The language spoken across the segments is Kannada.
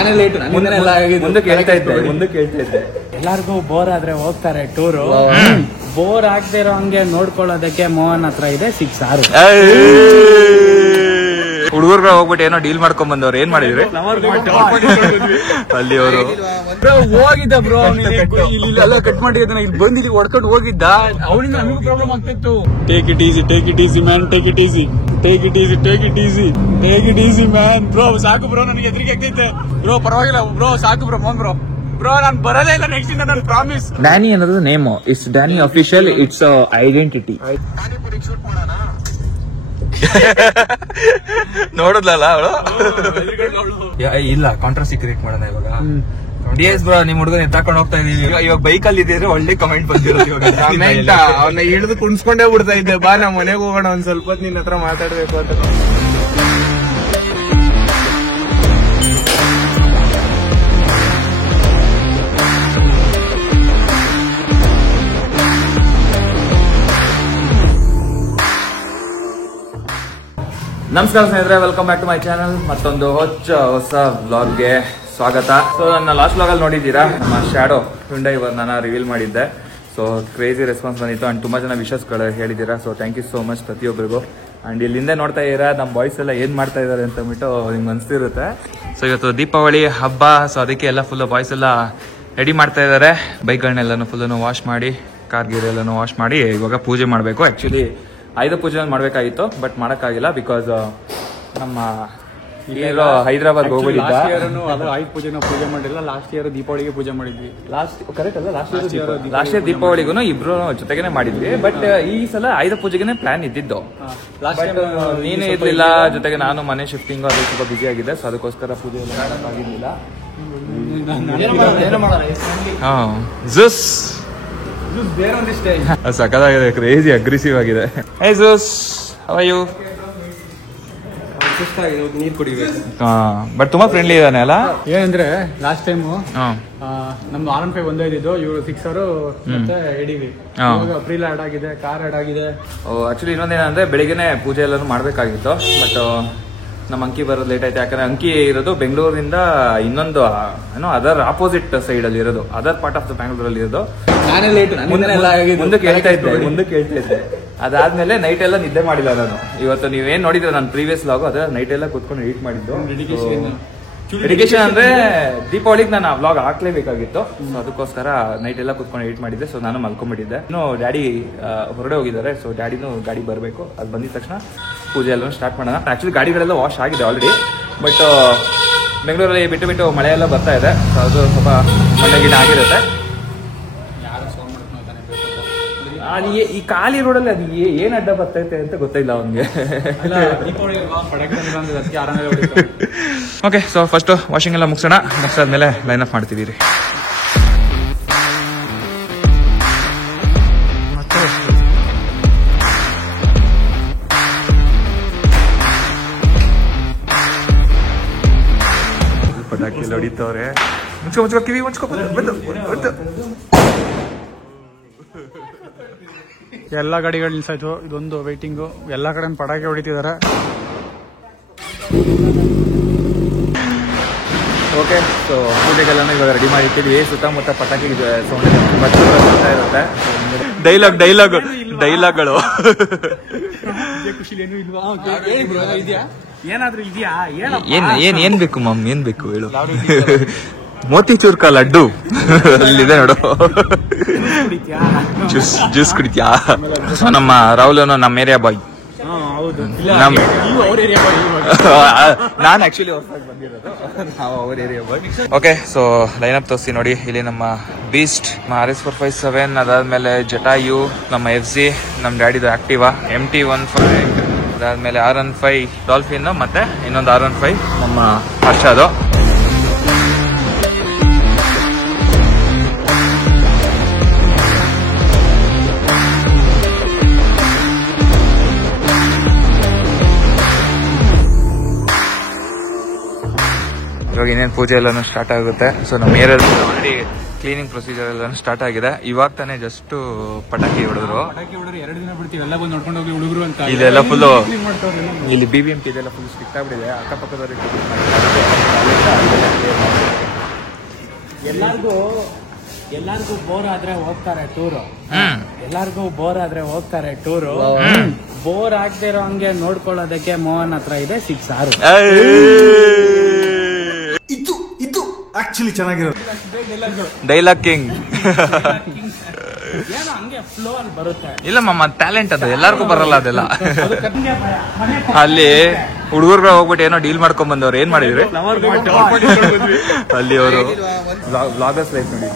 ನಾನೇ ಲೇಟ್ ಮುಂದಕ್ಕೆ ಹೇಳ್ತಾ ಇದ್ದೆ ಎಲ್ಲಾರ್ಗು ಬೋರ್ ಆದ್ರೆ ಹೋಗ್ತಾರೆ ಟೂರು. ಬೋರ್ ಆಗದೆ ಇರೋ ಹಂಗೆ ನೋಡ್ಕೊಳ್ಳೋದಕ್ಕೆ ಮೋಹನ್ ಹತ್ರ ಇದೆ 6 6. ಹುಡುಗರು ಹೋಗ್ಬಿಟ್ಟು ಏನೋ ಡೀಲ್ ಮಾಡ್ಕೊಂಡ್ ಬಂದವ್ರು. ಏನ್ ಮಾಡಿದ್ರಿ ಅಲ್ಲಿ ಅವರು? ಹೋಗಿದ್ದ ಬ್ರೋ, ಇಲ್ಲೆಲ್ಲ ಕಟ್ ಮಾಡಿದ್ರೆ ಬಂದು ಇಲ್ಲಿ ಹೊಡ್ಕೊಂಡು ಹೋಗಿದ್ದ. ಅವನಿಂದ ನಮಗೂ ಪ್ರಾಬ್ಲಮ್ ಆಗ್ತಿತ್ತು. Take it easy man, take it easy man. Bro ಸಾಕು ಬ್ರೋ, ನನಗೆ ಎದುರಿಗೆ ಆಗ್ತೈತೆ ಬ್ರೋ. ಪರವಾಗಿಲ್ಲ ಬ್ರೋ, ಸಾಕು ಬ್ರೋ. ಮೋಹನ್ ಬ್ರೋ ನಾನು ಬರೋದೇ ಇಲ್ಲ ನೆಕ್ಸ್ಟ್ ಇಂದ, ನಾನು ಪ್ರಾಮಿಸ್. ಡ್ಯಾನಿ ಅನ್ನೋದು name, it's Danny official, it's identity. ನೋಡಿದ್ಲಲ್ಲ ಅವಳು. ಇಲ್ಲ, ಕಾಂಟ್ರವರ್ಸಿ ಕ್ರಿಯೇಟ್ ಮಾಡೋಣ ಇವಾಗ. ಡಿಎಸ್ ಬ್ರೋ, ನಿಮ್ ಹುಡುಗನ ಎತ್ತಾಕೊಂಡು ಹೋಗ್ತಾ ಇದೀವಿ. ಇವಾಗ ಬೈಕ್ ಅಲ್ಲಿ ಇದ್ರೆ ಒಳ್ಳೆ ಕಮೆಂಟ್ ಬಂದಿರೋದು. ಅವನ್ನ ಹಿಡಿದು ಕುಣ್ಸ್ಕೊಂಡೇ ಬಿಡ್ತಾ ಇದ್ದೆ. ಬಾ ನಾ ಮನೆಗೆ ಹೋಗೋಣ, ಒಂದ್ ಸ್ವಲ್ಪ ಹೊತ್ತು ನಿನ್ನ ಹತ್ರ ಮಾತಾಡ್ಬೇಕು ಅಂತ. ನಮಸ್ಕಾರ ಸ್ನೇಹಿತರೆ, welcome back to my channel. ಮತ್ತೊಂದು ಹೊಸ ವ್ಲಾಗ್ಗೆ ಸ್ವಾಗತ. ಸೊ ನನ್ನ ಲಾಸ್ಟ್ ವ್ಲಾಗ್ ಅಲ್ಲಿ ನೋಡಿದ್ದೀರಾ, ನಮ್ಮ ಶ್ಯಾಡೋ ಹುಂಡೈ ನಾನು ರಿವೀಲ್ ಮಾಡಿದ್ದೆ. ಸೊ ಕ್ರೇಜಿ ರೆಸ್ಪಾನ್ಸ್ ಬಂದಿತ್ತು ಅಂಡ್ ತುಂಬಾ ಜನ ವಿಶಸ್ಗಳು ಹೇಳಿದ್ದೀರಾ. So thank you so much ಪ್ರತಿಯೊಬ್ಬರಿಗೂ. ಅಂಡ್ ಇಲ್ಲಿಂದ ನೋಡ್ತಾ ಇದ್ದೀರಾ ನಮ್ಮ ಬಾಯ್ಸ್ ಎಲ್ಲ ಏನ್ ಮಾಡ್ತಾ ಇದಾರೆ ಅಂತ ಅಂದ್ಬಿಟ್ಟು ನಿಮ್ಗೆ ಅನ್ಸ್ತಿರುತ್ತೆ. ಸೊ ಇವತ್ತು ದೀಪಾವಳಿ ಹಬ್ಬ, ಸೊ ಅದಕ್ಕೆ ಎಲ್ಲ ಫುಲ್ ಬಾಯ್ಸ್ ಎಲ್ಲ ರೆಡಿ ಮಾಡ್ತಾ ಇದ್ದಾರೆ. ಬೈಕ್ಗಳನ್ನೆಲ್ಲನೂ ಫುಲ್ಲನ್ನು ವಾಶ್ ಮಾಡಿ, ಕಾರ್ ಗೀರ್ ಎಲ್ಲನೂ ವಾಶ್ ಮಾಡಿ ಇವಾಗ ಪೂಜೆ ಮಾಡಬೇಕು. ಆಕ್ಚುಲಿ ಆಯುಧ ಪೂಜೆ ಮಾಡಬೇಕಾಗಿತ್ತು, ಬಟ್ ಮಾಡೋಕ್ಕಾಗಿಲ್ಲ. ಬಿಕಾಸ್ ನಮ್ಮ ಹೀರೋ ಹೈದರಾಬಾದ್ ಹೋಗ್ಬಿಟ್ಟಿದ್ದ. ಆಯುಧ ಪೂಜೆ ಮಾಡಿಲ್ಲ. ಲಾಸ್ಟ್ ಇಯರ್ ದೀಪಾವಳಿಗೆ ಪೂಜೆ ಮಾಡಿದ್ವಿ. ಕರೆಕ್ಟ್ ಅಲ್ಲ, ಲಾಸ್ಟ್ ಇಯರ್ ದೀಪಾವಳಿಗೂ ಇಬ್ರು ಜೊತೆಗೇನೆ ಮಾಡಿದ್ವಿ. ಬಟ್ ಈ ಸಲ ಆಯುಧ ಪೂಜೆಗೆ ಪ್ಲಾನ್ ಇದ್ದಿದ್ದು. ನೀನು ಇರ್ಲಿಲ್ಲ, ಜೊತೆಗೆ ನಾನು ಮನೆ ಶಿಫ್ಟಿಂಗ್ ಅದು ಸ್ವಲ್ಪ ಬಿಸಿ ಆಗಿದೆ. ಸೊ ಅದಕ್ಕೋಸ್ಕರ ಪೂಜೆ ಎಲ್ಲ ಮಾಡೋಕ್ಕಾಗಿರ್ಲಿಲ್ಲ. ಸಖತ್ತಾಗಿದೆ, ಕ್ರೇಜಿ ಅಗ್ರೆಸಿವ್ ಆಗಿದೆ. ಹೇ ಜೂಸ್, ಹೌ ಆರ್ ಯು? ನೀರ್ ಕುಡಿಬೇಕು. ಬಟ್ ತುಂಬಾ ಫ್ರೆಂಡ್ಲಿ ಇದಾನೆ ಅಲ್ಲ. ಏನಂದ್ರೆ ಲಾಸ್ಟ್ ಟೈಮ್ ನಮ್ದು R15 ಒಂದೇ ಇದ್ದಿದ್ದು, ಇವರು 6 ಮತ್ತೆ ಎಡಿವಿ. ಪ್ರೀಲ್ ಆಡ್ ಆಗಿದೆ, ಕಾರ್ ಆಡ್ ಆಗಿದೆ. ಆಕ್ಚುಲಿ ಇನ್ನೊಂದೇನಂದ್ರೆ ಬೆಳಿಗ್ಗೆನೆ ಪೂಜೆ ಎಲ್ಲಾನು ಮಾಡ್ಬೇಕಾಗಿತ್ತು. ಬಟ್ ನಮ್ಮ ಅಂಕಿ ಬರೋದು ಲೇಟ್ ಆಯ್ತು. ಯಾಕಂದ್ರೆ ಅಂಕಿ ಇರೋದು ಬೆಂಗಳೂರಿಂದ ಇನ್ನೊಂದು ಏನೋ ಅದರ್ ಆಪೋಸಿಟ್ ಸೈಡ್ ಅಲ್ಲಿ ಇರೋದು, ಅದರ್ ಪಾರ್ಟ್ ಆಫ್ ದ ಬ್ಯಾಂಗ್ಳೂರಲ್ಲಿ ಇರೋದು. ನಾನೇ ಲೇಟ್ ಮುಂದಕ್ಕೆ ಹೇಳ್ತಾ ಇದ್ದೆ. ಅದಾದ್ಮೇಲೆ ನೈಟ್ ಎಲ್ಲ ನಿದ್ದೆ ಮಾಡಿಲ್ಲ ನಾನು. ಇವತ್ತು ನೀವೇನ್ ನೋಡಿದ್ರೆ ನಾನು ಪ್ರೀವಿಯಸ್ ಲಾಗು ಅದ್ರ ನೈಟ್ ಎಲ್ಲ ಕುತ್ಕೊಂಡು ಎಡಿಟ್ ಮಾಡಿದ್ದು. ಡೆಡಿಕೇಶನ್ ಅಂದ್ರೆ ದೀಪಾವಳಿಗೆ ನಾನು ಆ ವ್ಲಾಗ್ ಹಾಕ್ಲೇಬೇಕಾಗಿತ್ತು. ಸೊ ಅದಕ್ಕೋಸ್ಕರ ನೈಟ್ ಎಲ್ಲ ಕುತ್ಕೊಂಡು ಎಡಿಟ್ ಮಾಡಿದ್ದೆ. ಸೊ ನಾನು ಮಲ್ಕೊಂಡ್ಬಿಟ್ಟಿದ್ದೆ. ಇನ್ನು ಡ್ಯಾಡಿ ಹೊರಡೆ ಹೋಗಿದ್ದಾರೆ. ಸೊ ಡ್ಯಾಡಿನೂ ಗಾಡಿ ಬರಬೇಕು. ಅದು ಬಂದಿದ ತಕ್ಷಣ ಪೂಜೆ ಎಲ್ಲ ಸ್ಟಾರ್ಟ್ ಮಾಡೋಣ. ಆಕ್ಚುಲಿ ಗಾಡಿಗಳೆಲ್ಲ ವಾಶ್ ಆಗಿದೆ ಆಲ್ರೆಡಿ. ಬಟ್ ಬೆಂಗಳೂರಲ್ಲಿ ಬಿಟ್ಟು ಮಳೆ ಎಲ್ಲ ಬರ್ತಾ ಇದೆ. ಸೊ ಅದು ಸ್ವಲ್ಪ ಮಣ್ಣೆ ಗಿಡ ಆಗಿರುತ್ತೆ. ಅದು ಈ ಖಾಲಿ ರೋಡಲ್ಲಿ ಅದು ಏನ್ ಅಡ್ಡ ಬರ್ತೈತೆ ಅಂತ ಗೊತ್ತಿಲ್ಲ ಅವನಿಗೆ. ಓಕೆ, ಸೊ ಫಸ್ಟ್ ವಾಷಿಂಗ್ ಎಲ್ಲ ಮುಗಿಸೋಣ. ಮುಗಿಸಾದ್ಮೇಲೆ ಲೈನ್ ಅಪ್ ಮಾಡ್ತೀವಿ ರೀ. ಪಟಾಕಿ ಎಲ್ಲ ಹೊಡಿತವ್ರೆ. ಮುಚ್ಕೊ ಕಿವಿ ಮುಚ್ಕೊ. ಎಲ್ಲಾ ಗಾಡಿಗಳು ನಿಲ್ಸಾಯ್ತು. ಇದೊಂದು ವೈಟಿಂಗು. ಎಲ್ಲಾ ಕಡೆ ಪಟಾಕಿ ಹೊಡಿತಿದಾರೆ. ಓಕೆ, ಸೊ ಪೂಜೆಗೆಲ್ಲ ಇವಾಗ ರೆಡಿ ಮಾಡಿರ್ತೀವಿ. ಸುತ್ತಮುತ್ತ ಪಟಾಕಿ ಸೌಂಡ್ ಬರ್ತಾ ಇರುತ್ತೆ. ಡೈಲಾಗ್ಗಳು ಏನಾದ್ರೂ ಇದೆಯಾ? ಏನ್ ಬೇಕು ಮಮ್, ಏನ್ ಬೇಕು ಹೇಳು. ಮೋತಿಚೂರ್ಕ ಲಡ್ಡು ಅಲ್ಲಿದೆ ನೋಡು. ಜ್ಯೂಸ್ ಕುಡಿತ್ಯಾ? ನಮ್ಮ ರಾಹುಲ್ ನಮ್ಮ ಏರಿಯಾ ಬಾಯ್. ನಾನು ಆಕ್ಚುಲಿ ಬಂದಿರೋದು, ನಾವು ಅವ್ರ ಏರಿಯಾ ಬಾಯ್. ಓಕೆ, ಸೊ ಲೈನ್ ಅಪ್ ತೋರಿಸಿ ನೋಡಿ. ಇಲ್ಲಿ ನಮ್ಮ ಬೀಸ್ಟ್, RS457, ಅದಾದ್ಮೇಲೆ ಜಟಾಯು, ನಮ್ಮ FC, ನಮ್ಮ ಡ್ಯಾಡಿದು ಆಕ್ಟಿವಾ, MT-15, ಅದಾದ್ಮೇಲೆ R15 ಡಾಲ್ಫಿನ್, ಮತ್ತೆ ಇನ್ನೊಂದು R15 ನಮ್ಮ ಹರ್ಷದು. ಇವಾಗ ಇನ್ನೇನು ಪೂಜೆ ಎಲ್ಲಾನು ಸ್ಟಾರ್ಟ್ ಆಗುತ್ತೆ. ಸೊ ನಮ್ಮ ಏರಿಯಾದಲ್ಲಿ ಆಲ್ರೆಡಿ ಕ್ಲೀನಿಂಗ್ ಪ್ರೊಸೀಜರ್ ಎಲ್ಲ ಸ್ಟಾರ್ಟ್ ಆಗಿದೆ. ಇವಾಗ ತಾನೇ ಜಸ್ಟ್ ಪಟಾಕಿ ಹೊಡೆದ್ರು. 2 ದಿನ ಬಿಡ್ತೀವಿ, ಎಲ್ಲ ಬಂದು ನೋಡ್ಕೊಂಡು ಹೋಗಿ ಹುಡುಗರು ಅಂತ. ಇದೆಲ್ಲ ಫುಲ್ ಇಲ್ಲಿ BBMP ಇದೆಲ್ಲ ಫುಲ್ ಸ್ಟ್ರಿಕ್ಟ್ ಆಗ್ಬಿಟ್ಟಿದೆ. ಅಕ್ಕಪಕ್ಕದವ್ರಿಗೆ ಎಲ್ಲಾರ್ಗೂ ಬೋರ್ ಆದ್ರೆ ಹೋಗ್ತಾರೆ ಟೂರು. ಎಲ್ಲಾರ್ಗೂ ಬೋರ್ ಆದ್ರೆ ಹೋಗ್ತಾರೆ ಟೂರು. ಬೋರ್ ಆಗದೆ ಇರೋ ಹಂಗೆ ನೋಡ್ಕೊಳ್ಳೋದಕ್ಕೆ ಮೋಹನ್ ಹತ್ರ ಇದೆ 6 6. ಇದು ಆಕ್ಚುಲಿ ಚೆನ್ನಾಗಿರೋದು. Dialogue king. ಏನೋ ಹಂಗೆ ಫ್ಲೋ ಅಲ್ಲಿ ಬರುತ್ತೆ. ಇಲ್ಲ ಮಾಮ, ಟ್ಯಾಲೆಂಟ್ ಅದು, ಎಲ್ಲಾರ್ಗೂ ಬರಲ್ಲ ಅದೆಲ್ಲ. ಅಲ್ಲಿ ಹುಡುಗರುಗಳು ಹೋಗ್ಬಿಟ್ಟು ಏನೋ ಡೀಲ್ ಮಾಡ್ಕೊಂಡ್ ಬಂದವ್ರು ಏನ್ ಮಾಡಿದ್ರಿ ಅಲ್ಲಿ ಅವರು ವ್ಲಾಗರ್ಸ್ ಲೈಫ್ ನೋಡಿ.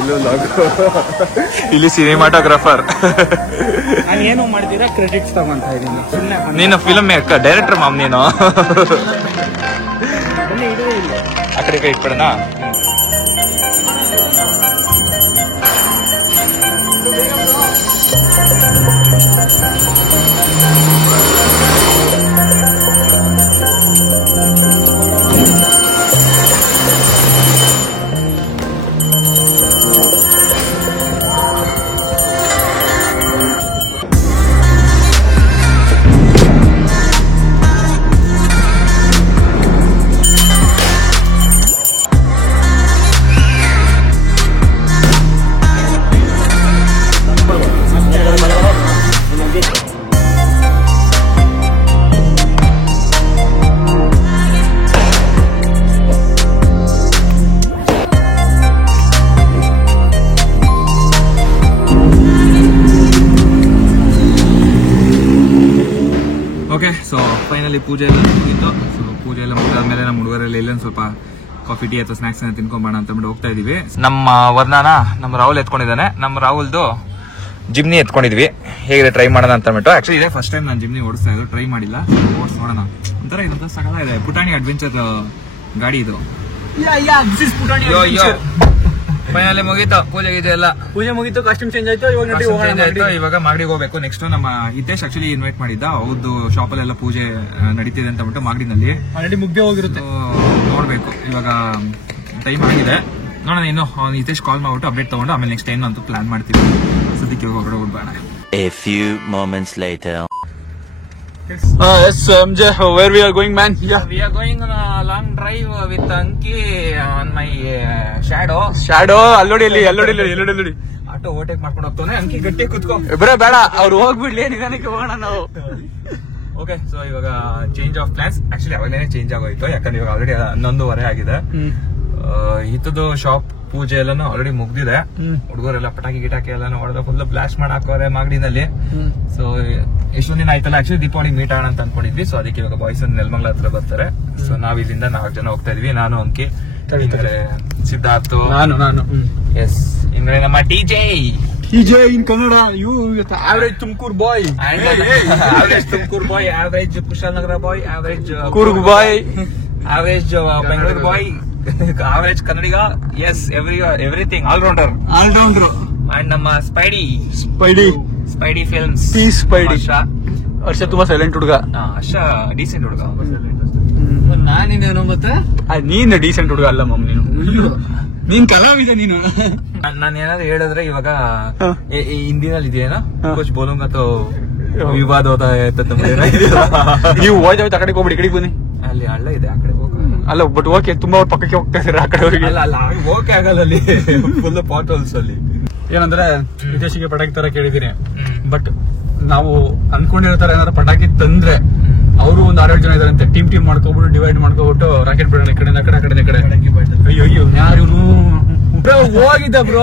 ಇಲ್ಲೂ ವ್ಲಾಗ್, ಇಲ್ಲಿ ಸಿನಿಮಾಟೋಗ್ರಾಫರ್. ನಾನು ಏನು ಮಾಡ್ತೀರಾ ಕ್ರೆಡಿಟ್ಸ್ ತಗೊಂತಾ ಇದೀನಿ. ನೀನು ಫಿಲ್ಮ್ ಡೈರೆಕ್ಟರ್ ಮಾಮ್ ನೀನು. ಆ ಕಡೆ ಕೈ ಇಟ್ಬಿಡೋಣ. ಓಕೆ, ಸೊ ಫೈನಲಿ ಪೂಜೆ ಎಲ್ಲ ಮುಗಿತ್ತು. ಸೊ ಪೂಜೆ ಎಲ್ಲ ಮುಗಿದಾದ್ಮೇಲೆ ನಮ್ಮ ಹುಡುಗರಲ್ಲಿ ಎಲ್ಲೊಂದು ಸ್ವಲ್ಪ ಕಾಫಿ ಟೀ ಅಥವಾ ಸ್ನಾಕ್ಸ್ ಅನ್ನ ತಿನ್ಕೊಂಬೋಣ ಅಂತ ಹೋಗ್ತಾ ಇದೀವಿ. ನಮ್ಮ ವರ್ಣನ ನಮ್ಮ ರಾಹುಲ್ ಎತ್ಕೊಂಡಿದ್ದಾನೆ. ನಮ್ಮ ರಾಹುಲ್ದು ಜಿಮ್ನಿ ಎತ್ಕೊಂಡಿದ್ವಿ, ಹೇಗಿದೆ ಟ್ರೈ ಮಾಡೋಣ ಅಂತ ಅಂದ್ಬಿಟ್ಟು. ಆಕ್ಚುಲಿ ಇದೇ ಫಸ್ಟ್ ಟೈಮ್ ನಾನು ಜಿಮ್ನಿ ಓಡಿಸ್ತಾ ಇದ್ದು, ಟ್ರೈ ಮಾಡಿಲ್ಲ, ಓಡಿಸ್ ನೋಡೋಣ. ಒಂಥರ ಇದೊಂಥರ ಸಕಲ ಇದೆ, ಪುಟಾಣಿ ಅಡ್ವೆಂಚರ್ ಗಾಡಿ ಇದು. ಫೈನಲಿ ಮುಗೀತು ಪೂಜೆ ಗೀಜೆ ಎಲ್ಲ. ಪೂಜೆ ಮುಗೀತು, ಕಾಸ್ಟ್ಯೂಮ್ ಚೇಂಜ್ ಆಯ್ತು, ಇವಾಗ ಮಾಗಡಿಗೆ ಹೋಗ್ಬೇಕು. ನೆಕ್ಸ್ಟ್ ನಮ್ಮ ಹಿತೇಶ್ ಆಕ್ಚುಲಿ ಇನ್ವೈಟ್ ಮಾಡಿದ್ದ, ಅವ್ರದ್ದು ಶಾಪಲ್ಲೆಲ್ಲ ಪೂಜೆ ನಡೀತಿದೆ ಅಂತ ಅಂದ್ಬಿಟ್ಟು ಮಾಗಡಿನಲ್ಲಿ ಆಲ್ರೆಡಿ ಮುಗ್ದೆ ಹೋಗಿರುತ್ತೆ. ನೋಡ್ಬೇಕು, ಇವಾಗ ಟೈಮ್ ಆಗಿದೆ, ನೋಡೋಣ. ಇನ್ನು ಹಿತೇಶ್ ಕಾಲ್ ಮಾಡ್ಬಿಟ್ಟು ಅಪ್ಡೇಟ್ ತಗೊಂಡು ಆಮೇಲೆ ನೆಕ್ಸ್ಟ್ ಟೈಮ್ ಅಂತೂ ಪ್ಲಾನ್ ಮಾಡ್ತೀವಿ. ಸದ್ಯಕ್ಕೆ ಹೊರಗಡೆ ಹೋಗ್ಬೇಡ. A few moments later. Yes, MJ, where we are going, man? Yeah, we are going on a long drive with Anki on my shadow. ಅಲ್ಲೋಡಿ ಆಟೋ ಓವರ್ಟೇಕ್ ಮಾಡ್ಕೊಂಡು ಹೋಗ್ತಾನೆ. ಅಂಕಿ ಗಟ್ಟಿ ಕುತ್ಕೋ. ಬೇಡ, ಅವ್ರು ಹೋಗ್ಬಿಡ್ಲಿ, ನಿಧಾನಕ್ಕೆ ಹೋಗೋಣ ನಾವು. ಓಕೆ, ಸೊ ಇವಾಗ ಚೇಂಜ್ ಆಫ್ ಪ್ಲಾನ್ಸ್. ಆಕ್ಚುಲಿ ಅವಾಗಲೇ ಚೇಂಜ್ ಆಗೋಯ್ತು, ಯಾಕಂದ್ರೆ ಇವಾಗ ಆಲ್ರೆಡಿ 11:30 ಆಗಿದೆ. ಹಿತದು ಶಾಪ್ ಪೂಜೆ ಎಲ್ಲಾನು ಆಲ್ರೆಡಿ ಮುಗ್ದಿದೆ. ಹುಡುಗರೆಲ್ಲ ಪಟಾಕಿ ಗಿಟಾಕಿ ಎಲ್ಲ ಹೊಡೆದ ಫುಲ್ ಬ್ಲಾಸ್ಟ್ ಮಾಡಾಕೋರೆ ಮಾಗಡಿನಲ್ಲಿ. ಸೊ ಎಷ್ಟೊಂದ್ ದಿನ ಆಯ್ತಲ್ಲ, ಆಕ್ಚುಲಿ ದೀಪಾವಳಿ ಮೀಟ್ ಆಗೋಣ ಅಂತ ಅನ್ಕೊಂಡಿದ್ವಿ. ಸೊ ಅದಕ್ಕೆ ಇವಾಗ ಬಾಯ್ಸ್ ನೆಲಮಂಗಲ ಹತ್ರ ಬರ್ತಾರೆ. ಸೊ ನಾವ್ ಇಲ್ಲಿಂದ 4 ಜನ ಹೋಗ್ತಾ ಇದೀವಿ. ನಾನು, ಅಂಕಿ, ಸಿದ್ಧಾರ್ಥ್, ನಾನು ಎಸ್, ಇಂದ್ರೆ ನಮ್ಮ TJ in Kannada. You average Tumakuru boy, average Tumakuru boy, average Kushalanagara boy, average Coorg boy, average Bengaluru boy, average Kannadiga. Yes, everything all rounder. And ನಮ್ಮ ಸ್ಪೈಡಿ ಫಿಲ್ಮ್ಸ್ ಸ್ಪೈಡಿ. ಹರ್ಷ ತುಂಬಾ ಸೈಲೆಂಟ್ ಹುಡುಗ. ಹರ್ಷ ಡೀಸೆಂಟ್ ಹುಡುಗ. ನಾನಿನ್ನೇನೋ ಮತ್ತೆ ನೀನ್ ಡೀಸೆಂಟ್ ಹುಡುಗ ಅಲ್ಲ ಮಮ್, ನೀನ್ ಕಲಾವಿದ ನೀನು. ನಾನು ಏನಾದ್ರು ಹೇಳಿದ್ರೆ ಇವಾಗ ಹಿಂದಿನಲ್ಲಿ ಇದೆಯೇನೋ ಕುಚ್ ಬೋಲೂಂಗ ತೋ ವಿವಾದ ಹೋದ ನೀವು ಹೋಯ್ತು, ಆ ಕಡೆಗೆ ಹೋಗ್ಬಿಡಿ, ಈ ಕಡೆಗೆ ಬನ್ನಿ. ಅಲ್ಲಿ ಹಳ್ಳ ಇದೆ, ಆ ಕಡೆ ಹೋಗ. ಅಲ್ಲ, ಬಟ್ ಓಕೆ, ತುಂಬಾ ಅವ್ರ ಪಕ್ಕಕ್ಕೆ ಹೋಗ್ತಾ ಇದಾರೆ ಆ ಕಡೆ ಹೋಗಿ. ಅಲ್ಲ ಓಕೆ ಆಗಲ್ಲ, ಅಲ್ಲಿ ಫುಲ್ ಪಾಟ್ ಹೋಲ್ಸ್ ಅಲ್ಲಿ. ಏನಂದ್ರೆ ವಿದೇಶಿಗೆ ಪಟಾಕಿ ತರ ಕೇಳಿದೀನಿ, ಬಟ್ ನಾವು ಅನ್ಕೊಂಡಿರ್ತಾರೆ ಏನಾದ್ರು ಪಟಾಕಿ ತಂದ್ರೆ ಅವರು ಒಂದು 6-7 ಜನ ಇದಾರಂತೆ, ಟೀಮ್ ಮಾಡ್ಕೊಬಿಟ್ಟು ಡಿವೈಡ್ ಮಾಡ್ಕೊಬಿಟ್ಟು ರಾಕೆಟ್ ಬಿಡೋಣ, ಈ ಕಡೆ ಅಯ್ಯೋ ಯಾರು ಹೋಗಿದ್ದ ಬ್ರೋ,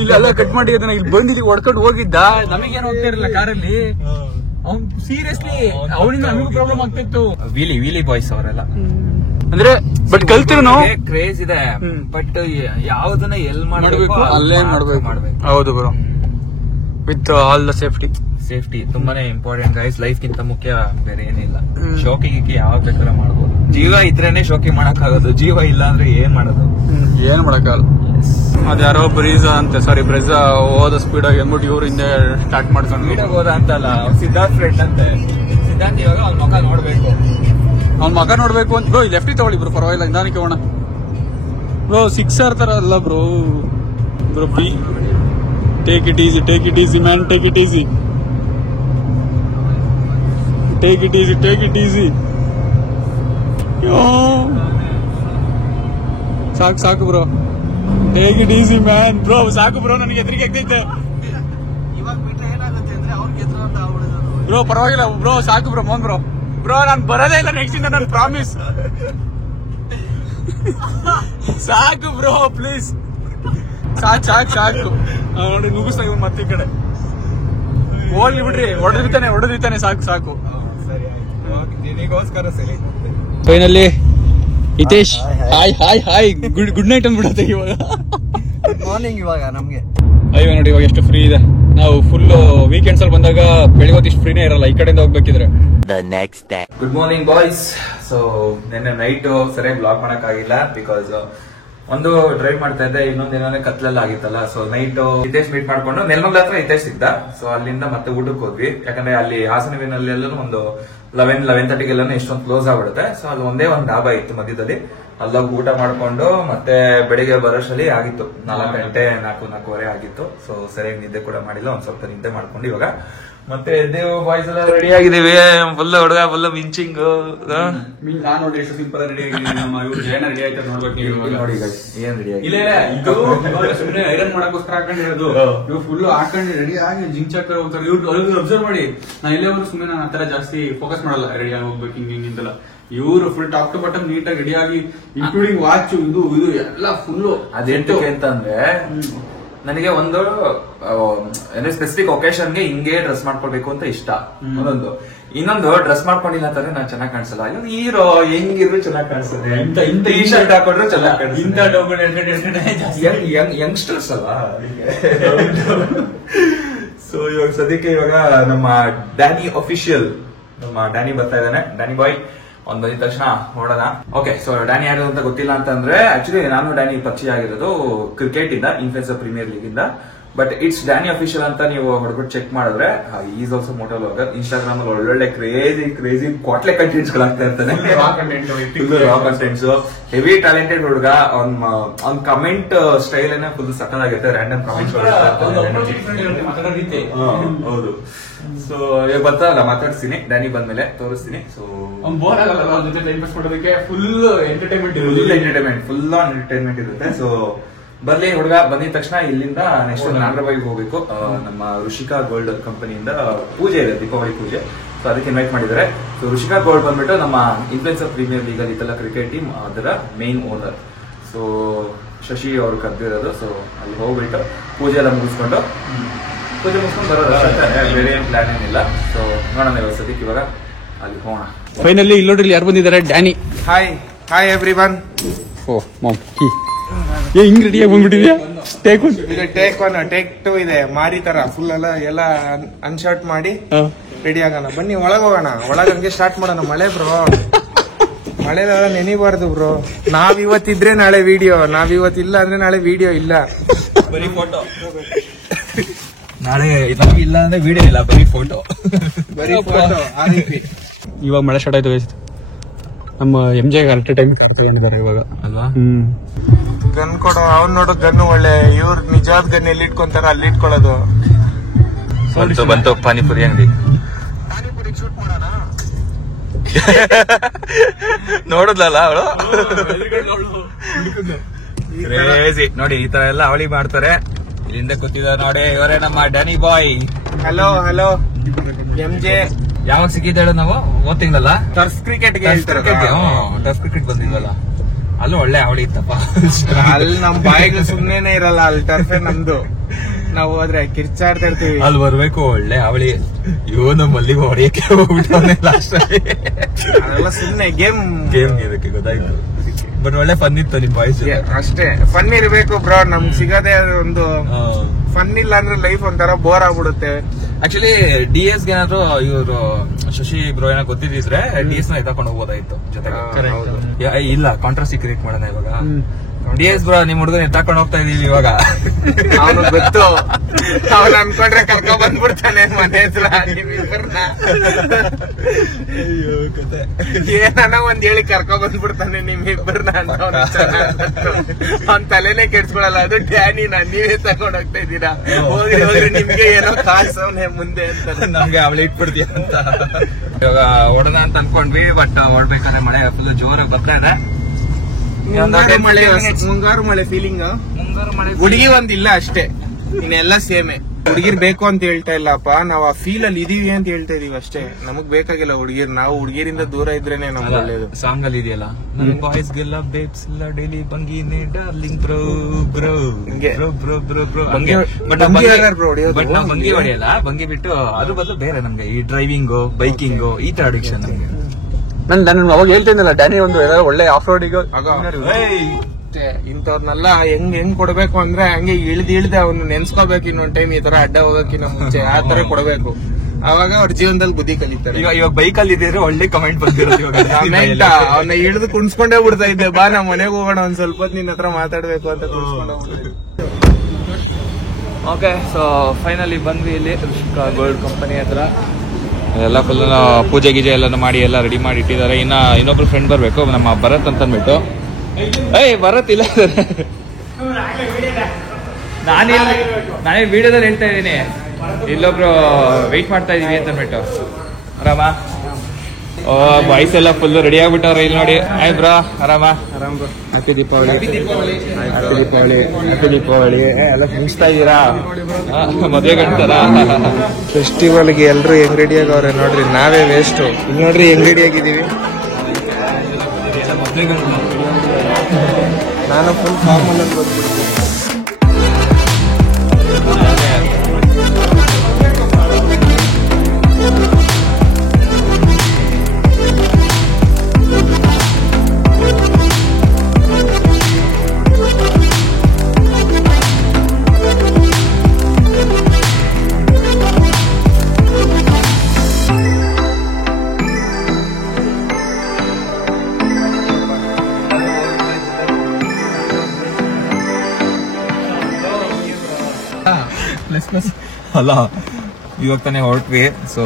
ಇಲ್ಲೆಲ್ಲ ಕಟ್ ಮಾಡಿ ಇಲ್ಲಿ ಬಂದಿದ್ದೀವಿ, ಹೊಡ್ಕೊಂಡು ಹೋಗಿದ್ದ. ನಮಗೇನು ಹೋಗ್ತಾ ಇರಲಿಲ್ಲ ಕಾರಲ್ಲಿ. ಅವ್ನು ಸೀರಿಯಸ್ಲಿ ಅವನಿಂದ ನಮಗೂ ಪ್ರಾಬ್ಲಮ್ ಆಗ್ತಿತ್ತು. ವೀಲಿ ಬಾಯ್ಸ್ ಅವರೆಲ್ಲ ಅಂದ್ರೆ ಬಟ್ ಕಲ್ತಿರು ಕ್ರೇಜ್ ಇದೆ, ಬಟ್ ಯಾವ್ದನ್ನ ಎಲ್ ಮಾಡಬೇಕು ಅಲ್ಲೇ ಮಾಡ್ಬೇಕು. ಹೌದು bro, with all the safety ತುಂಬಾನೇ ಇಂಪಾರ್ಟೆಂಟ್ ಗೈಸ್. ಲೈಫ್ ಗಿಂತ ಮುಖ್ಯ ಬೇರೆ ಏನಿಲ್ಲ. ಶೋಕಿಗೆ ಯಾವ ಬೇಕಾದ್ರೆ ಮಾಡ್ಬೋದು. ಜೀವ ಇದ್ರೇನೆ ಶೋಕಿ ಮಾಡಕ್ ಆಗೋದು, ಜೀವ ಇಲ್ಲ ಅಂದ್ರೆ ಏನ್ ಮಾಡೋದು, ಏನ್ ಮಾಡಕ್ಕಾಗಲ್ಲ. ಅದ್ಯಾರೋ ಬ್ರೀಜಾ ಹೋದ ಸ್ಪೀಡ್ ಆಗಿ ಅಂದ್ಬಿಟ್ಟು ಇವ್ರು ಹಿಂದೆ ಸ್ಟಾರ್ಟ್ ಮಾಡ್ಕೊಂಡು ಸ್ಪೀಡಾಗಿ ಹೋದ ಅಂತಲ್ಲ, ಸಿದ್ಧಾರ್ಥ್ ಫ್ರೆಂಡ್ ಅಂತೆ. ಸಿದ್ಧಾರ್ಥ್ ಇವಾಗ ಅವ್ನ ಮಗ ನೋಡ್ಬೇಕು, ಅವ್ನ ಮಗ ನೋಡ್ಬೇಕು ಅಂತ. ಬ್ರೋ ಲೆಫ್ಟಿ ತಗೊಳ್ಳಿ ಬ್ರೋ, ಪರವಾಗಿಲ್ಲ, ನಿಧಾನಕ್ಕೆ ಹೋಗೋಣ ಬ್ರೋ. 6 ತರ ಅಲ್ಲ bro. B take it easy man, take it easy. ಸಾಕು ಬ್ರೋ. ಹೇಗೆ ಈಸಿ ಮ್ಯಾನ್ ಬ್ರೋ, ಸಾಕು ಬ್ರೋ, ನನಗೆ ಹೆದರಿಕೆ ಆಗ್ತೈತೆ ಬ್ರೋ. ಪರವಾಗಿಲ್ಲ ಬ್ರೋ, ಸಾಕು ಬ್ರೋ. ಮೋಹನ್ ಬ್ರೋ, ನಾನು ಬರೋದೇ ಇಲ್ಲ ನೆಕ್ಸ್ಟ್ ಇಂದ, ನನ್ನ ಪ್ರಾಮಿಸ್. ಸಾಕು ಬ್ರೋ, ಪ್ಲೀಸ್. ಸಾಕು ನೋಡಿ, ನುಗ್ಗಿಸ್ತಾ ಇವ್ ಮತ್ತೆ ಈ ಕಡೆ ಹೋಗ್ಲಿ ಬಿಡ್ರಿ. ಹೊಡೆದಿರ್ತಾನೆ. ಸಾಕು. Finally Hitesh, hi good night ಅಂದ್ಬಿಡತ್ತೆ ಇವಾಗ. ಮಾರ್ನಿಂಗ್ ಇವಾಗ ನಮ್ಗೆ ಅಯ್ಯೋ ನೋಡಿ ಇವಾಗ ಎಷ್ಟು ಫ್ರೀ ಇದೆ. ನಾವು ಫುಲ್ ವೀಕೆಂಡ್ಸ್ ಅಲ್ಲಿ ಬಂದಾಗ ಬೆಳಿಗ್ಗೆ ಹೊತ್ತು ಇಷ್ಟು ಫ್ರೀನೇ ಇರಲ್ಲ, ಈ ಕಡೆಯಿಂದ ಹೋಗ್ಬೇಕಿದ್ರೆ. The next day. Good morning boys. So ನಿನ್ನೆ ನೈಟ್ ಸರಿಯಾಗಿ ಬ್ಲಾಗ್ ಮಾಡಕ್ ಆಗಿಲ್ಲ, ಬಿಕಾಸ್ ಒಂದು ಡ್ರೈವ್ ಮಾಡ್ತಾ ಇದ್ದೆ, ಇನ್ನೊಂದ್ ಏನಾದ್ರೆ ಕತ್ಲೆಲ್ಲ ಆಗಿತ್ತಲ್ಲ. ಸೊ ನೈಟ್ ಹಿತೇಶ್ ಮೀಟ್ ಮಾಡ್ಕೊಂಡು ನೆಲಮಂಗಲ ಹತ್ರ ಹಿತೇಶ್ ಸಿಗ್ದ. ಸೊ ಅಲ್ಲಿಂದ ಮತ್ತೆ ಊಟಕ್ಕೆ ಹೋದ್ವಿ, ಯಾಕಂದ್ರೆ ಅಲ್ಲಿ ಹಾಸನವಿನಲ್ಲಿ ಒಂದು 11:30 ಇಷ್ಟೊಂದು ಕ್ಲೋಸ್ ಆಗ್ಬಿಡುತ್ತೆ. ಸೊ ಅಲ್ಲಿ ಒಂದೇ ಒಂದು ಡಾಬಾ ಇತ್ತು ಮಧ್ಯದಲ್ಲಿ, ಅಲ್ಲೋಗಿ ಊಟ ಮಾಡ್ಕೊಂಡು ಮತ್ತೆ ಬೆಳಿಗ್ಗೆ ಬರೋಷ್ಟರಲ್ಲಿ ಆಗಿತ್ತು 4 ಗಂಟೆ, 4:30 ಆಗಿತ್ತು. ಸೊ ಸರಿಯಾಗಿ ನಿದ್ದೆ ಕೂಡ ಮಾಡಿಲ್ಲ, ಒಂದ್ ಸ್ವಲ್ಪ ನಿದ್ದೆ ಮಾಡ್ಕೊಂಡು ಇವಾಗ ಮತ್ತೆ ಎದ್ದೇವು. ಬಾಯ್ಸ್ ಎಲ್ಲ ರೆಡಿ ಆಗಿದ್ದೀವಿ, ಫುಲ್ ಹುಡುಗ ಫುಲ್ ಮಿಂಚಿಂಗ್. ನಾನು ನೋಡಿ ಎಷ್ಟು ಸಿಂಪಲ್ ರೆಡಿ ಆಗಿದ್ದೀನಿ. ನಮ್ಮ ಇವ್ರು ಜಯನ ರೆಡಿ ಆಯ್ತು ನೋಡ್ಬೇಕು ನೀವು ನೋಡಿ ಏನ್ ರೆಡಿ ಆಗಿ ಇಲ್ಲ ಇದು ಸುಮ್ಮನೆ ಐರನ್ ಮಾಡಕ್ಕೋಸ್ಕರ ಹಾಕೊಂಡಿರೋದು. ಇವ್ರು ಫುಲ್ ಹಾಕೊಂಡು ರೆಡಿ ಆಗಿ ಜಿಂಕ್ ಚಾಕ್ ಹೋಗ್ತಾರೆ. ಇವ್ರು ಅಬ್ಸರ್ವ್ ಮಾಡಿ, ನಾ ಎಲ್ಲೇ ಹೋದ್ರು ಸುಮ್ಮನೆ ನಾನು ಆತರ ಜಾಸ್ತಿ ಫೋಕಸ್ ಮಾಡಲ್ಲ, ರೆಡಿ ಆಗಿ ಹೋಗ್ಬೇಕು ಹಿಂಗಿಂತೆಲ್ಲ. ಇವ್ರು ಫುಲ್ ಟಾಪ್ ಟು ಬಾಟಮ್ ನೀಟಾಗಿ ರೆಡಿ ಆಗಿ, ಇನ್ಕ್ಲೂಡಿಂಗ್ ವಾಚ್ ಇದು ಎಲ್ಲ ಫುಲ್. ಅದೇಂತಕ್ಕೆ ಅಂತಂದ್ರೆ ನನಗೆ ಒಂದು ಸ್ಪೆಸಿಫಿಕ್ ಒಕೇಶನ್ಗೆ ಹಿಂಗೆ ಡ್ರೆಸ್ ಮಾಡ್ಕೊಳ್ಬೇಕು ಅಂತ ಇಷ್ಟ. ಇನ್ನೊಂದು ಡ್ರೆಸ್ ಮಾಡ್ಕೊಂಡಿಲ್ಲ ಅಂತಂದ್ರೆ ನಾನು ಚೆನ್ನಾಗಿ ಕಾಣಿಸಲ್ಲ. ಹೀರೋ ಹೆಂಗಿದ್ರು ಚೆನ್ನಾಗಿ ಕಾಣಿಸ್ತದೆ, ಇಂತ ಟೀ ಶರ್ಟ್ ಹಾಕೊಂಡ್ರೆ ಚೆನ್ನಾಗಿ ಕಾಣಿಸ್ತದೆ. ಯಂಗ್ಸ್ಟರ್ಸ್ ಅಲ್ಲ. ಸೊ ಇವಾಗ ಸದ್ಯಕ್ಕೆ ನಮ್ಮ ಡ್ಯಾನಿ ಅಫಿಷಿಯಲ್, ನಮ್ಮ ಡ್ಯಾನಿ ಬರ್ತಾ ಇದ್ದಾನೆ. ಡ್ಯಾನಿ ಬಾಯ್ ಒಂದ್ ಬಂದಿದ ತಕ್ಷಣ ನೋಡೋಣ. ಓಕೆ, ಸೊ ಡ್ಯಾನಿ ಯಾರು ಅಂತ ಗೊತ್ತಿಲ್ಲ ಅಂತಂದ್ರೆ, ಆಕ್ಚುಲಿ ನಾನು ಡ್ಯಾನಿ ಪರಿಚಯ ಆಗಿರೋದು ಕ್ರಿಕೆಟ್ ಇಂದ, ಇನ್ಫ್ಲುಯೆನ್ಸರ್ ಪ್ರೀಮಿಯರ್ ಲೀಗ್ ಇಂದ. ಬಟ್ ಇಟ್ಸ್ ಡ್ಯಾನಿ ಅಫಿಷಿಯಲ್ ಅಂತ ನೀವು ಹೊಡ್ಬಿಟ್ಟು ಚೆಕ್ ಮಾಡಿದ್ರೆ, is also moto vlogger. Instagram ಅಲ್ಲಿ ಒಳ್ಳೊಳ್ಳೆ ಕ್ರೇಜಿ ಕ್ವಾಟ್ಲೆ ಕಂಟೆಂಟ್ಸ್ ಗಳಾಗ್ತಾ ಇರ್ತಾನೆ. ರಾ ಕಂಟೆಂಟ್ಸ್, ಹೆವಿ ಟ್ಯಾಲೆಂಟೆಡ್ ಹುಡುಗ. ಅವ್ನ್ ಕಮೆಂಟ್ ಸ್ಟೈಲ್ ಏನ ಫುಲ್ ಸಕ್ಕದಾಗಿರುತ್ತೆ, ರ್ಯಾಂಡಮ್ ಕಮೆಂಟ್ಸ್. ಹೌದು. ಸೊ ಇವಾಗ ಬರ್ತಾರಲ್ಲ, ಮಾತಾಡ್ತೀನಿ. ಡ್ಯಾನಿ ಬಂದ್ಮೇಲೆ ತೋರಿಸ್ತೀನಿ. ಸೊ ಬೋರ್ ಆಗಲ್ಲ ಅವ್ರ ಜೊತೆ ಟೈಮ್ ಪಾಸ್ ಮಾಡೋದಕ್ಕೆ. Full entertainment full on entertainment ಇರುತ್ತೆ. ಸೊ ಬರ್ಲಿ ಹುಡುಗ. ಬಂದಿದ ತಕ್ಷಣ ಇಲ್ಲಿಂದ ನೆಕ್ಸ್ಟ್ ನಾಗರಬಾವಿಗೆ ಹೋಗ್ಬೇಕು. ನಮ್ಮ ಋಷಿಕಾ ಗೋಲ್ಡ್ ಕಂಪನಿಯಿಂದ ಪೂಜೆ ಇದೆ, ದೀಪಾವಳಿ ಪೂಜೆ. ಸೊ ಅದಕ್ಕೆ ಇನ್ವೈಟ್ ಮಾಡಿದ್ದಾರೆ. ಸೊ ಋಷಿಕಾ ಗೋಲ್ಡ್ ಬಂದ್ಬಿಟ್ಟು ನಮ್ಮ ಇನ್ಫ್ಲುಯೆನ್ಸರ್ ಪ್ರೀಮಿಯರ್ ಲೀಗ್ ಅಲ್ಲಿ ಇದೆಲ್ಲ ಕ್ರಿಕೆಟ್ ಟೀಮ್, ಅದರ ಮೇನ್ ಓನರ್. ಸೊ ಶಶಿ ಅವರು ಕರೆದಿರೋದು. ಸೊ ಅಲ್ಲಿ ಹೋಗ್ಬಿಟ್ಟು ಪೂಜೆ ಎಲ್ಲ ಮುಗಿಸ್ಕೊಂಡು ಬರೋದು, ಬೇರೆ ಏನ್ ಪ್ಲಾನ್ ಏನಿಲ್ಲ. ಸೊ ನೋಡೋಣ ಇವಾಗ ಸದ್ಯಕ್ಕೆ ಇವಾಗ ಅಲ್ಲಿ ಹೋಗೋಣ. ಫೈನಲಿ ಇಲ್ಲಿ ನೋಡ್ರಿ ಯಾರು ಬಂದಿದ್ದಾರೆ, Danny. Hi everyone. Oh mom ಹಿಂಗ್ ರೆಡಿಯಾಗಿ ಬಂದ್ಬಿಟ್ಟಿದ್ಯಾ? ಟೇಕ್ ಒನ್ ಟೇಕ್ 2 ಇದೆ, ಮಾರಿ ತರ ಫುಲ್ ಎಲ್ಲ ಅನ್ಶರ್ಟ್ ಮಾಡಿ ರೆಡಿ ಆಗೋಣ. ಬನ್ನಿ ಒಳಗ್ ಹೋಗೋಣ. ಒಳಗ್ ಹಂಗೆ ಸ್ಟಾರ್ಟ್ ಮಾಡೋಣ. ಮಳೆ ಬ್ರೋ, ಮಳೆಲೆಲ್ಲ ನೆನಿಬಾರ್ದು ಬ್ರೋ. ನಾವಿವತ್ತಿದ್ರೆ ನಾಳೆ ವಿಡಿಯೋ, ನಾವಿವತ್ತಿಲ್ಲ ಅಂದ್ರೆ ನಾಳೆ ವಿಡಿಯೋ ಇಲ್ಲ. ಬರೀ ಫೋಟೋ. ನಾಳೆ ಇಲ್ಲ ಅಂದ್ರೆ ವಿಡಿಯೋ ಇಲ್ಲ, ಬರೀ ಫೋಟೋ. ಇವಾಗ ಮಳೆ ಸ್ಟಾರ್ಟ್ ಆಯ್ತು. ನಮ್ಮ MJ ಕರೆಕ್ಟ್ ಟೈಮ್ ಏನಿದ್ದಾರೆ ಇವಾಗ ಅಲ್ವಾ? ಗನ್ ಕೊಡೋ, ಅವ್ನ್ ನೋಡೋ ಗನ್ ಒಳ್ಳೆ. ಇವ್ರ ನಿಜವಾದ ಗನ್ ಎಲ್ಲಿ ಇಟ್ಕೊಂತಾರ ಅಲ್ಲಿ ಇಟ್ಕೊಳ್ಳೋದು. ಬಂತು ಪಾನಿಪುರಿ ಅಂಗಡಿ. ನೋಡಿದ್ಲಲ್ಲ ಅವಳು, ಕ್ರೇಜಿ ನೋಡಿ. ಈ ತರ ಎಲ್ಲ ಅವಳಿ ಮಾಡ್ತಾರೆ. ಇಲ್ಲಿಂದ ಕೂತಿದ್ದಾರೆ ನೋಡಿ, ಇವರೇ ನಮ್ಮ ಡ್ಯಾನಿ ಬಾಯ್. Hello MJ. ಯಾವಾಗ ಸಿಕ್ಕಿದ್ದಾಳೆ ನಾವು? ಓದ್ತಿಂಗಲ್ಲ ಟರ್ಫ್ ಕ್ರಿಕೆಟ್ ಟರ್ಫ್ ಕ್ರಿಕೆಟ್ ಬಂದಿದ್ವಲ್ಲ, ಅಲ್ಲೂ ಒಳ್ಳೆ ಅವಳಿ ಇತ್ತಪ್ಪ. ಅಲ್ಲಿ ನಮ್ ಬಾಯಿಗೆ ಸುಮ್ನೆ ಇರಲ್ಲ, ಅಲ್ಲಿ ಟರ್ಫೇ ನಮ್ದು. ನಾವು ಹೋದ್ರೆ ಕಿರ್ಚಾಡ್ತಾ ಇರ್ತೀವಿ. ಅಲ್ಲಿ ಬರ್ಬೇಕು ಒಳ್ಳೆ ಅವಳಿ. ಇವನು ಮಲ್ಲಿಗೆ ಹೊಡೆಯಕ್ಕೆ ಹೋಗ್ಬಿಟ್ಟವನೇ ಲಾಸ್ಟ್ ಅಲ್ಲಿ. ಅದೆಲ್ಲ ಸುಮ್ನೆ ಗೇಮ್ ಇದಕ್ಕೆ ಗೊತ್ತಾಯ್ತು. ಬಟ್ ಒಳ್ಳೆ ಫನ್ ಇತ್ತು ನಿಮ್ ವಾಯ್ಸ್. ಅಷ್ಟೇ ಫನ್ ಇರ್ಬೇಕು ಬ್ರೋ. ನಮ್ಗೆ ಸಿಗೋದೇ ಒಂದು ಫನ್. ಇಲ್ಲ ಅಂದ್ರೆ ಲೈಫ್ ಒಂಥರ ಬೋರ್ ಆಗ್ಬಿಡುತ್ತೆ. ಆಕ್ಚುಲಿ DS ಗೆ ಏನಾದ್ರು ಇವರು ಶಶಿ ಬ್ರೋ ಏನೋ ಗೊತ್ತಿದ್ರೆ DS ನ ಎತ್ಕೊಂಡು ಹೋಗ್ಬೋದಾಯ್ತು ಜೊತೆಗೆ. ಇಲ್ಲ, ಕಾಂಟ್ರಾಸ್ಟಿ ಕ್ರಿಯೇಟ್ ಮಾಡೋಣ ಇವಾಗ. DS ಬ್ರೋ, ನಿಮ್ ಹುಡುಗನ ಎತ್ತಾಕೊಂಡು ಹೋಗ್ತಾ ಇದೀವಿ ಇವಾಗ. ಅವನು ಗೊತ್ತು, ಅವನು ಅನ್ಕೊಂಡ್ರೆ ಕರ್ಕೊ ಬಂದ್ಬಿಡ್ತಾನೆ ಮನೆ ಹತ್ರ ನಿಮ್ಮಿಬ್ಬರನ್ನ. ಏನಾನ ಒಂದ್ ಹೇಳಿ ಕರ್ಕೊ ಬಂದ್ಬಿಡ್ತಾನೆ ನಿಮ್ಮಿಬ್ಬರನ್ನ ಅಂತ ಅವ್ನ ತಲೆನೇ ಕೆಡ್ಸ್ಕೊಳಲ್ಲ. ಅದು ಡ್ಯಾನಿ, ನೀವೇ ತಗೊಂಡ್ ಹೋಗ್ತಾ ಇದ್ದೀರಾ, ಹೋಗ್ರಿ ನಿಮ್ಗೆ ಏನೋ ಕಾಸವನೆ ಮುಂದೆ ಅಂತ. ನಮ್ಗೆ ಅವಳು ಇಟ್ಬಿಡ್ತೀಯ ಅಂತ ಇವಾಗ ಹೊಡೆದ ಅಂತ ಅನ್ಕೊಂಡ್ವಿ. ಬಟ್ ಹೊಡ್ಬೇಕಾದ್ರೆ ಮಳೆ ಫುಲ್ ಜೋರಾಗಿ ಬರ್ತಾ ಇದೆ. ಮುಂಗಾರು ಮಳೆ ಫೀಲಿಂಗ್. ಹುಡುಗಿ ಒಂದಿಲ್ಲ ಅಷ್ಟೇ, ಇನ್ನೆಲ್ಲ ಸೇಮೆ. ಹುಡುಗಿರ್ ಬೇಕು ಅಂತ ಹೇಳ್ತಾ ಇಲ್ಲಪ್ಪ, ನಾವ್ ಆ ಫೀಲ್ ಅಲ್ಲಿ ಇದೀವಿ ಅಂತ ಹೇಳ್ತಾ ಇದೀವಿ ಅಷ್ಟೇ. ನಮಗ್ ಬೇಕಾಗಿಲ್ಲ ಹುಡುಗಿರ್, ನಾವು ಹುಡುಗಿರಿಂದ ದೂರ ಇದ್ರೇನೆ ನಮ್ಗೆ ಒಳ್ಳೇದು. ಸಾಂಗ್ ಅಲ್ಲಿ ಇದೆಯಲ್ಲ, ಬಾಯ್ಸ್ ಗೆಲ್ಲ ಬೇಬ್ಸ್ ಇಲ್ಲ ಡೈಲಿ ಬಂಗಿನೇ darling bro bro bro bro bro bro ಹಂಗೆ. ಬಟ್ ನಾವು ಬಂಗಿ ಹೊಡೆಯಲ್ಲ, ಬಂಗಿ ಬಿಟ್ಟು ಅದು ಬದಲು ಬೇರೆ ನಮ್ಗೆ ಈ ಡ್ರೈವಿಂಗು, ಬೈಕಿಂಗು ಈ ತರ ಅಡಿಕ್ಷನ್ ನಮ್ಗೆ. ನಾನು ಅವಾಗ ಹೇಳ್ತೇನಲ್ಲ, ಡ್ಯಾನಿ ಒಂದು ಒಳ್ಳೆ ಆಫ್ ರೋಡಿಗೆ ಇಂಥವ್ರನ್ನೆಲ್ಲ ಹೆಂಗ್ ಕೊಡ್ಬೇಕು ಅಂದ್ರೆ ಹಂಗೆ ಇಳ್ದೆ ಅವ್ನು ನೆನ್ಸ್ಕೋಬೇಕು. ಇನ್ನೊಂದ್ ಟೈಮ್ ಈ ತರ ಅಡ್ಡ ಹೋಗಕ್ಕಿನ್ನ ಮುಂಚೆ ಆ ತರ ಕೊಡ್ಬೇಕು. ಅವಾಗ ಅವ್ರ ಜೀವನದಲ್ಲಿ ಬುದ್ಧಿ ಕಲಿತಾರೆ. ಇವಾಗ ಬೈಕ್ ಅಲ್ಲಿ ಇದ್ರೆ ಒಳ್ಳೆ ಕಮೆಂಟ್ ಬಂದಿರೋದು. ಅವನ್ನ ಇಳಿದು ಕುಣ್ಸ್ಕೊಂಡೇ ಬಿಡ್ತಾ ಇದ್ದೆ, ಬಾ ನಮ್ ಮನೆಗೆ ಹೋಗೋಣ ಒಂದ್ ಸ್ವಲ್ಪ ಹೊತ್ತು ನಿನ್ನ ಹತ್ರ ಮಾತಾಡ್ಬೇಕು ಅಂತ ಕುಣ್ಸ್ಕೊಂಡೇ ಬಿಡ್ತಾ. ಓಕೆ, ಸೊ ಫೈನಲಿ ಬಂದ್ವಿ ಇಲ್ಲಿ ಋಷಿಕಾ ಗೋಲ್ಡ್ ಕಂಪನಿ ಹತ್ರ. ಎಲ್ಲ ಫುಲ್ ಪೂಜೆ ಗೀಜೆ ಎಲ್ಲ ಮಾಡಿ ಎಲ್ಲ ರೆಡಿ ಮಾಡಿ ಇಟ್ಟಿದ್ದಾರೆ. ಇನ್ನೊಬ್ರು ಫ್ರೆಂಡ್ ಬರ್ಬೇಕು, ನಮ್ಮ ಭರತ್ ಅಂತ ಅಂದ್ಬಿಟ್ಟು. ಭರತ್ ಇಲ್ಲ, ನಾನೇ ವಿಡಿಯೋದಲ್ಲಿ ಹೇಳ್ತಾ ಇದ್ದೀನಿ, ಇಲ್ಲೊಬ್ರು ವೆಯ್ಟ್ ಮಾಡ್ತಾ ಇದೀವಿ ಅಂತ ಅಂದ್ಬಿಟ್ಟು. ಆರಾಮ? ಓ, ಬಾಯ್ಸ್ ಎಲ್ಲ ಫುಲ್ ರೆಡಿ ಆಗ್ಬಿಟ್ಟವ್ರೆ ಇಲ್ಲಿ ನೋಡಿ. ಆಯ್ ಬ್ರೋ, ಆರಾಮ? ಹ್ಯಾಪಿ ದೀಪಾವಳಿ. ಹ್ಯಾಪಿ ದೀಪಾವಳಿ ಎಲ್ಲ ಮುಗಿಸ್ತಾ ಇದ್ದೀರಾ? ಮದುವೆ ಗಂಟರ ಫೆಸ್ಟಿವಲ್ಗೆ ಎಲ್ರು ಹೆಂಗ್ ರೆಡಿ ಆಗವ್ರೆ ನೋಡ್ರಿ, ನಾವೇ ವೇಸ್ಟ್. ಇಲ್ಲಿ ನೋಡ್ರಿ ಹೆಂಗ್ ರೆಡಿ ಆಗಿದೀವಿ. ನಾನು ಫುಲ್ ಫಾರ್ಮಲ್ ಅಂತ ಬಂದ್ಬಿಡ್ತೀನಿ. ಅಲ್ಲ, ಇವಾಗ ತಾನೇ ಹೊರಟ್ವಿ. ಸೊ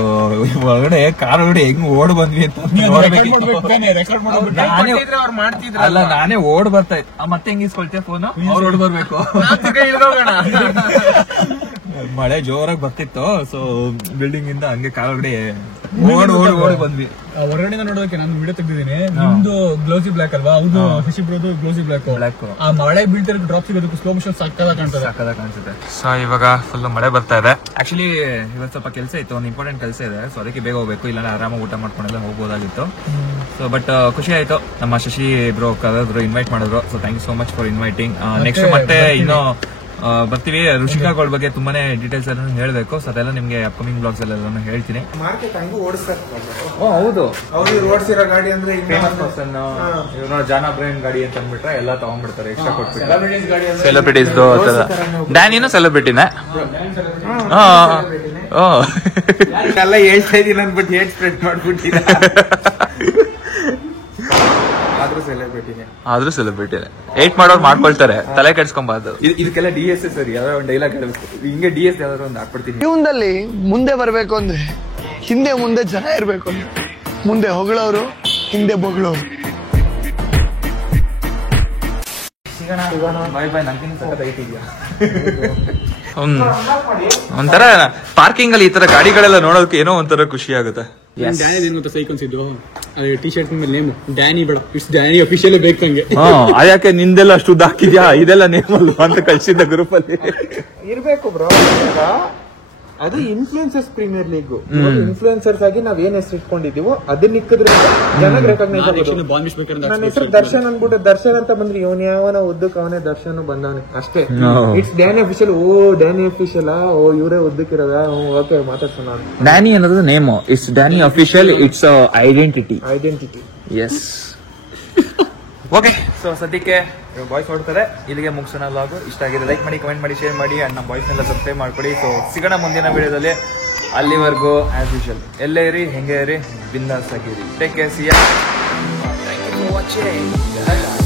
ಒಳಗಡೆ ಕಾರ್ ಒಳಗಡೆ ಹೆಂಗ್ ಓಡ್ ಬಂದ್ವಿ ಅಂತ ಅಲ್ಲ, ನಾನೇ ಓಡ್ ಬರ್ತಾ ಇದ್ದೆ. ಮತ್ತೆ ಹೆಂಗ್ ಇಸ್ಕೊಳ್ತೇವೆ ಫೋನ್? ಅವ್ರು ಓಡ್ ಬರ್ಬೇಕು. ಮಳೆ ಜೋರಾಗಿ ಬರ್ತಿತ್ತು. ಸೊ ಬಿಲ್ಡಿಂಗ್ ಇಂದ ಹಂಗೆ ಕಾರ್ ಒಳಗಡೆ ಓಡ್ ಬಂದ್ವಿ. ಹೊರಗಡೆ ನೋಡೋದಕ್ಕೆ ನಾನು ವಿಡಿಯೋ ತೆಗ್ದಿದ್ದೀನಿ. ನಿಮ್ದು ಗ್ಲೋಸಿ ಬ್ಲಾಕ್ ಅಲ್ವಾ? ಹೌದು, ಶಶಿಬ್ರದು ಗ್ಲೋಸಿ ಬ್ಲಾಕ್. ಆ ಮಳೆ ಬೀಳ್ತಿರೋ ಡ್ರಾಪ್ ಸಿಗೋದಕ್ಕೂ ಸ್ಲೋ ಮೋಷನ್ ಸಕ್ಕದಾಗಿ ಕಾಣಿಸುತ್ತೆ. ಸೊ ಇವಾಗ ಫುಲ್ ಮಳೆ ಬರ್ತಾ ಇದೆ. ಆಕ್ಚುಲಿ ಇವತ್ತು ಸ್ವಲ್ಪ ಕೆಲಸ ಇತ್ತು, ಒಂದು ಇಂಪಾರ್ಟೆಂಟ್ ಕೆಲಸ ಇದೆ. ಸೊ ಅದಕ್ಕೆ ಬೇಗ ಹೋಗ್ಬೇಕು, ಇಲ್ಲ ಆರಾಮಾಗಿ ಊಟ ಮಾಡ್ಕೊಂಡೆಲ್ಲ ಹೋಗ್ಬೋದಾಗಿತ್ತು. ಸೊ ಬಟ್ ಖುಷಿ ಆಯ್ತು, ನಮ್ಮ ಶಶಿ ಬ್ರೋ ಕರೆದ್ರು, ಇನ್ವೈಟ್ ಮಾಡಿದ್ರು. So thank you so much for inviting. Next ಮತ್ತೆ ಇನ್ನೂ ಬರ್ತೀವಿ. ಋಷಿಕಾಗಳ ಬಗ್ಗೆ ತುಂಬಾನೇ ಡೀಟೇಲ್ಸ್ ಎಲ್ಲ ಹೇಳ್ಬೇಕು. ಸೊ ಅದೆಲ್ಲ ನಿಮ್ಗೆ ಅಪ್ಕಮಿಂಗ್ ಬ್ಲಾಗ್ಸ್ ಎಲ್ಲ ಹೇಳ್ತೀನಿ. ಮಾರ್ಕೆಟ್ ಹಂಗೂ ಓಡಿಸ್ತಾರೆ. ಹೌದು, ಅವ್ರು ಓಡಿಸಿರೋ ಗಾಡಿ ಅಂದ್ರೆ ಫೇಮಸ್ ಪರ್ಸನ್ ಜಾನಾ ಬ್ರೈನ್ ಗಾಡಿ ಅಂತ ಅಂದ್ಬಿಟ್ರೆ ಎಲ್ಲ ತಗೊಂಡ್ಬಿಡ್ತಾರೆ ಎಕ್ಸ್ಟ್ರಾ ಕೊಟ್ಬಿಟ್ಟು. ಸೆಲೆಬ್ರಿಟೀಸ್ ಡ್ಯಾನಿನೂ ಸೆಲೆಬ್ರಿಟಿನೇ. ಎಲ್ಲ ಹೇಳ್ತಾ ಇದೀನಿ ಅಂದ್ಬಿಟ್ಟು ಹೇಟ್ ಸ್ಪ್ರೆಡ್ ಮಾಡ್ಬಿಟ್ಟಿಲ್ಲ. ಆದ್ರೂ ಸೆಲೆಬ್ರಿಟಿನೇ. ಏಟ್ ಮಾಡೋರು ಮಾಡ್ಕೊಳ್ತಾರೆ, ತಲೆ ಕೆಡ್ಸ್ಕೊಂಬಾರ್ದು. ಇದಕ್ಕೆಲ್ಲ DS ಸರಿ, ಯಾವ್ದಾದ್ರು ಒಂದು ಡೈಲಾಗ್ ಹೇಳ್ಬೇಕು. ಹಿಂಗೆ DS ಯಾವ್ದಾದ್ರು ಒಂದು ಹಾಕ್ಬಿಡ್ತೀನಿ. ಜೀವನದಲ್ಲಿ ಮುಂದೆ ಬರ್ಬೇಕು ಅಂದ್ರೆ ಹಿಂದೆ ಮುಂದೆ ಜನ ಇರ್ಬೇಕು. ಮುಂದೆ ಹೊಗಳೋರು, ಹಿಂದೆ ಬೊಗಳೋರು. ಬಾಯ್ ಬಾಯ್. ನಂಗಿನ ಸಖತ್ ಇದೆಯಾ ಒಂಥರ ಪಾರ್ಕಿಂಗ್ ಅಲ್ಲಿ ಈ ತರ ಗಾಡಿಗಳೆಲ್ಲ ನೋಡೋಕೆ ಏನೋ ಒಂಥರ ಖುಷಿ ಆಗುತ್ತೆ. ಡ್ಯಾನಿ ಗೊತ್ತಾ ಸೈಕ್ ಅನ್ಸಿದ್ದು? ಅದೇ ಟಿ ಶರ್ಟ್ ಮೇಲೆ ನೇಮ್ ಡ್ಯಾನಿ ಬೇಡ, ಇಟ್ಸ್ ಡ್ಯಾನಿ ಅಫಿಷಿಯಲ್ ಬೇಕು ನಂಗೆ. ಅದ್ಯಾಕೆ ನಿಂದೆಲ್ಲ ಅಷ್ಟು ಉದ್ದ ಹಾಕಿದ್ಯಾ? ಇದೆಲ್ಲ ನೇಮ್ ಅಲ್ವಾ ಅಂತ ಕಳ್ಸಿದ್ದ ಗ್ರೂಪ್ ಅಲ್ಲಿ. ಇರ್ಬೇಕು ಬ್ರೋ. ಅದು ಇನ್ಫ್ಲೂಯೆನ್ಸರ್ಸ್ ಪ್ರೀಮಿಯರ್ ಲೀಗ್. ಇನ್ಫ್ಲೂಯೆನ್ಸರ್ಸ್ ಆಗಿ ನಾವ್ ಏನ್ ಹೆಸರು ಇಟ್ಕೊಂಡಿದೀವೋ ಅದನ್ನ ಇಕ್ಕಿದ್ರೆ ಜನಕ್ಕೆ ರೆಕಗ್ನೈಸ್ ಆಗೋದು. ನನ್ನ ಹೆಸರು ದರ್ಶನ್ ಅನ್ಬಿಟ್ಟು ದರ್ಶನ್ ಅಂತ ಬಂದ್ರೆ ಇವನ್ ಯಾವನ ಉದ್ದಕ್ಕೆ ಅವನೇ ದರ್ಶನ್ ಬಂದವನೇ ಅಷ್ಟೇ. It's Danny official. Oh Danny official, oh ಇವರೇ ಉದ್ದಕ್ಕಿರೋದ, ಓಕೆ ಮಾತಾಡ್ಸೋಣ. ಡ್ಯಾನಿ ಅನ್ನೋದು name, it's Danny official, it's identity. Yes. Okay, so ಸದ್ಯಕ್ಕೆ ಬಾಯ್ಸ್ ಹೊಡ್ತಾರೆ. ಇಲ್ಲಿಗೆ ಮುಗಿಸೋಣ ವ್ಲಾಗ್. ಇಷ್ಟ ಆಗಿದೆ ಲೈಕ್ ಮಾಡಿ, ಕಮೆಂಟ್ ಮಾಡಿ, ಶೇರ್ ಮಾಡಿ, ಅಂಡ್ ನಮ್ಮ ಬಾಯ್ಸ್ನೆಲ್ಲ ಸಬ್ಸ್ಕ್ರೈಬ್ ಮಾಡ್ಕೊಳ್ಳಿ. ಸೊ ಸಿಗೋಣ ಮುಂದಿನ ವಿಡಿಯೋದಲ್ಲಿ. ಅಲ್ಲಿವರೆಗೂ ಆಸ್ ಯೂಶುವಲ್ ಎಲ್ಲೇ ಇರಿ, ಹೆಂಗೆ ಇರಿ, ಬಿಂದಾಸ್ ಆಗಿರಿ. Take care, see you. Thank you for watching.